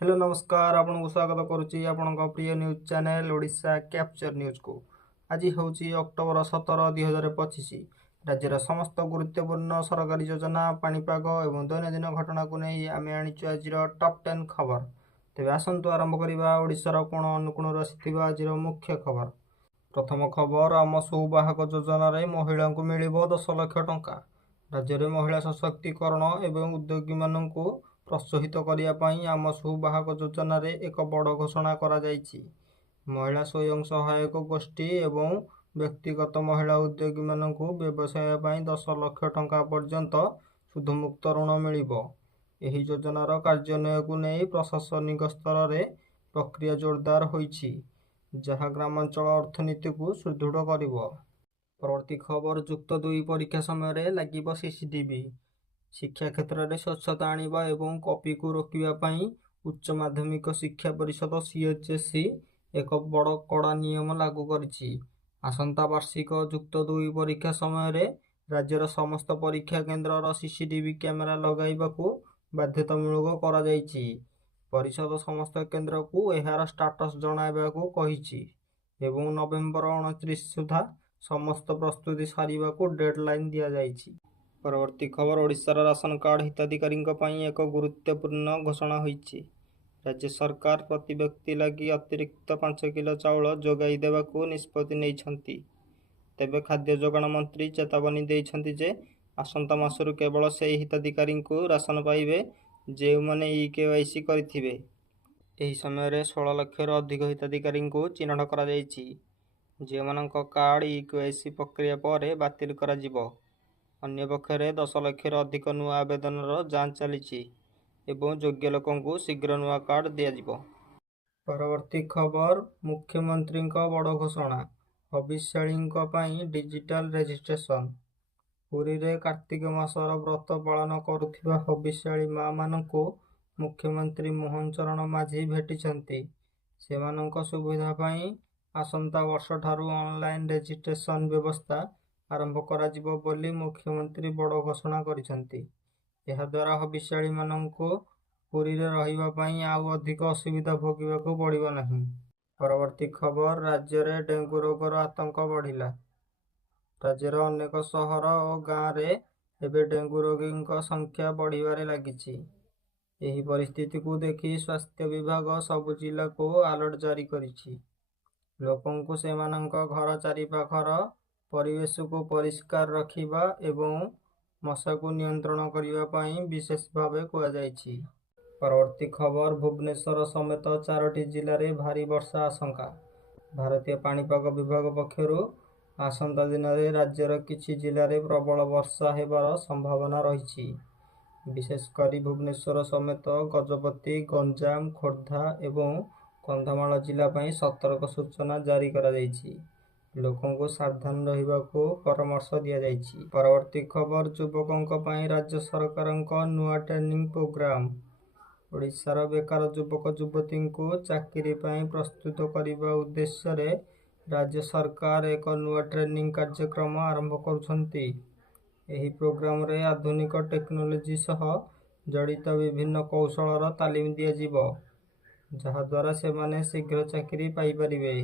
Hello नमस्कार आपको स्वागत करुच्ची आपण प्रिय news channel Odisha capture news को। आज हूँ अक्टोबर 17, 2025। राज्यर समस्त गुरुत्वपूर्ण सरकारी योजना पाणीपाग और दैनंदिन घटना को नहीं आम आनीचु आज टॉप 10 खबर। तेज आसतु आरंभ करवा ओडिशार कोण अनुकोण आसी आज मुख्य खबर। प्रथम खबर आम सौवाहक योजन महिला को मिल 10 लाख टंका। राज्य में महिला सशक्तिकरण एवं उद्योगी मानू प्रोत्साहित करने आम सुवाहक योजन एक बड़ घोषणा करा जायछि। महिला स्वयं सहायक गोष्ठी एवं व्यक्तिगत महिला उद्योगी मानू व्यवसाय 10 लाख टंका पर्यंत सुधमुक्त ऋण मिलिबो। एही योजनार कार्यान्वयन को नहीं प्रशासनिक स्तर में प्रक्रिया जोरदार होइछि, जहाँ ग्रामांचल अर्थनीति को सुदृढ़ करिबो। परवर्ती खबर जुक्त 2 परीक्षा समय लगे सीसीटीवी। शिक्षा क्षेत्र में स्वच्छता आनिबा एवं कॉपी को रोकवा उच्च माध्यमिक शिक्षा परिषद सीएचएससी एक बड़ कड़ा नियम लागू करिछि। आसंता वार्षिक जुक्त 2 परीक्षा समय राज्यर समस्त परीक्षा केन्द्र सीसीटीवी कैमेरा लगाइबाकू बाध्यतामूलक करा जायछि। परिषद समस्त केन्द्र को एहार स्टाटस जणाइबाकू कहिछि एवं नवेम्बर 29 सुधा समस्त प्रस्तुति सारिबा को डेडलाइन दिया जायछि। परवर्ती खबर ओडिशार राशन कार्ड हिताधिकारी एक गुरुत्वपूर्ण घोषणा होइछि। राज्य सरकार प्रति व्यक्ति लगी अतिरिक्त 5 किलो चाउल जोगाई देवाकू निष्पत्ति नैछंती। तेबे खाद्य जोगाण मंत्री चेतावनी देइछंती जे आसंता मासरू केवल से हिताधिकारी को राशन पाइबे जे माने केवाईसी करिथिबे। एही समय 16 लाख अधिक हिताधिकारी को चिन्हट करा जायछि, जे मानक कार्ड केवाईसी प्रक्रिया पर बातिल करा जिवो। अन्य पक्षरे 10 लाख अधिक नुआ आवेदन जांच चली एवं योग्य लोक शीघ्र नुआ कार्ड दिज्व। परवर्ती खबर मुख्यमंत्री बड़ घोषणा हविष्याणी डिजिटल रजिस्ट्रेशन। पुरी रे कार्तिक मासर व्रत पालन करुथिबा हविष्याणी माँ मानू मुख्यमंत्री मोहन चरण माझी भेटिछंती। सेमानंक सुविधा पाई आसंता वर्ष ठारू ऑनलाइन रजिस्ट्रेशन व्यवस्था आरंभ करा जिवो बोली मुख्यमंत्री बड़ घोषणा करिसंती। यह द्वारा हविष्याणी मानू पुरी रे रहिबा पाई आउ अधिक असुविधा भोगिबाकू पड़िबो नहीं। परवर्ती खबर राज्य में डेंगू रोगर आतंक बढ़िला। राज्यर अनेक सहर और गाँव में एवं डेंगू रोगी संख्या बढ़िबारे लागिछि। एही परिस्थिति को देखि स्वास्थ्य विभाग सबु जिला को अलर्ट जारी करिछि। लोकों को सेमानंक घर चारिपाखर परिवेश को परिष्कार रखिबा एवं मशा को नियंत्रण करिबा पाई विशेष भावे कुआ जायछि। परवर्ती खबर भुवनेश्वर समेत 4टी जिले में भारी वर्षा आशंका। भारतीय पाणीपाग विभाग पक्षरु आसंता दिन में राज्यर किछि जिले में प्रबल वर्षा हेबार संभावना रही। विशेषकर भुवनेश्वर समेत गजपति, गंजाम, खोर्धा एवं कंधमाल जिला सतर्क सूचना जारी करा जायछि। लोकों को सावधान रहिबा को परामर्श दिया जायछि। परवर्ती खबर युवकों राज्य सरकार नुआ ट्रेनिंग प्रोग्राम। ओडिशार बेकार युवक युवती को चाकरी प्रस्तुत करने उद्देश्य रे राज्य सरकार एक नुआ ट्रेनिंग कार्यक्रम आरंभ करुछंती। एही प्रोग्राम रे आधुनिक टेक्नोलोजी सह जड़ित विभिन्न कौशल तालीम दिया जिवो, जहा द्वारा से माने शीघ्र चाकरी पाई परिबे।